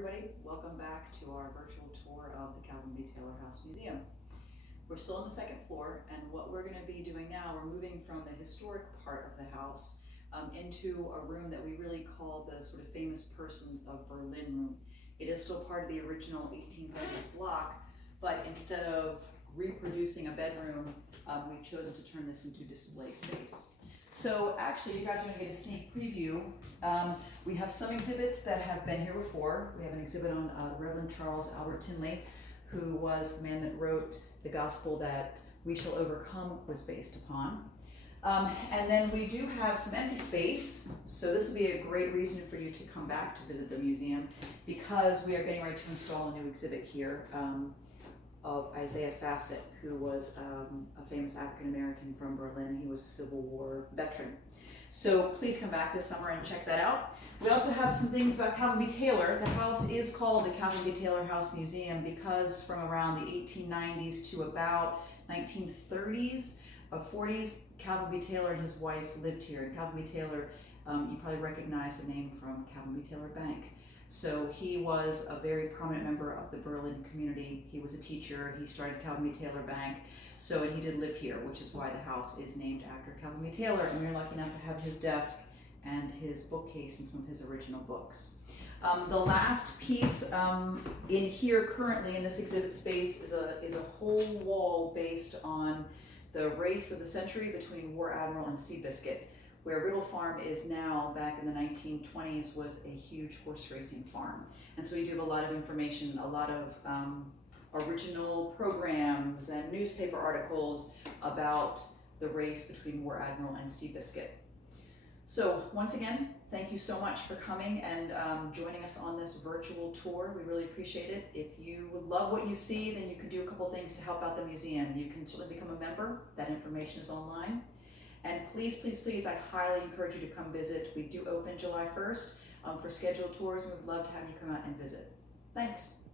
everybody, welcome back to our virtual tour of the Calvin B. Taylor House Museum. We're still on the second floor, and what we're going to be doing now, we're moving from the historic part of the house into a room that we really call the sort of famous persons of Berlin room. It is still part of the original 1830s block, but instead of reproducing a bedroom, we've chosen to turn this into display space. So actually, you guys are going to get a sneak preview. We have some exhibits that have been here before. We have an exhibit on Reverend Charles Albert Tinley, who was the man that wrote the gospel that We Shall Overcome was based upon. And then we do have some empty space, so this will be a great reason for you to come back to visit the museum, because we are getting ready to install a new exhibit here of Isaiah Fassett, who was a famous African-American from Berlin. He was a Civil War veteran. So please come back this summer and check that out. We also have some things about Calvin B. Taylor. The house is called the Calvin B. Taylor House Museum because from around the 1890s to about 1930s, 40s, Calvin B. Taylor and his wife lived here. And Calvin B. Taylor, you probably recognize the name from Calvin B. Taylor Bank. So he was a very prominent member of the Berlin community. He was a teacher. He started Calvin B. Taylor Bank. So and he did live here, which is why the house is named after Calvin B. Taylor. And we're lucky enough to have his desk and his bookcase and some of his original books. The last piece in here currently in this exhibit space is a whole wall based on the race of the century between War Admiral and Seabiscuit, where Riddle Farm is now, back in the 1920s, was a huge horse racing farm. And so we do have a lot of information, a lot of original programs and newspaper articles about the race between War Admiral and Seabiscuit. So once again, thank you so much for coming and joining us on this virtual tour. We really appreciate it. If you love what you see, then you can do a couple things to help out the museum. You can certainly become a member. That information is online. And please, please, please, I highly encourage you to come visit. We do open July 1st for scheduled tours, and we'd love to have you come out and visit. Thanks.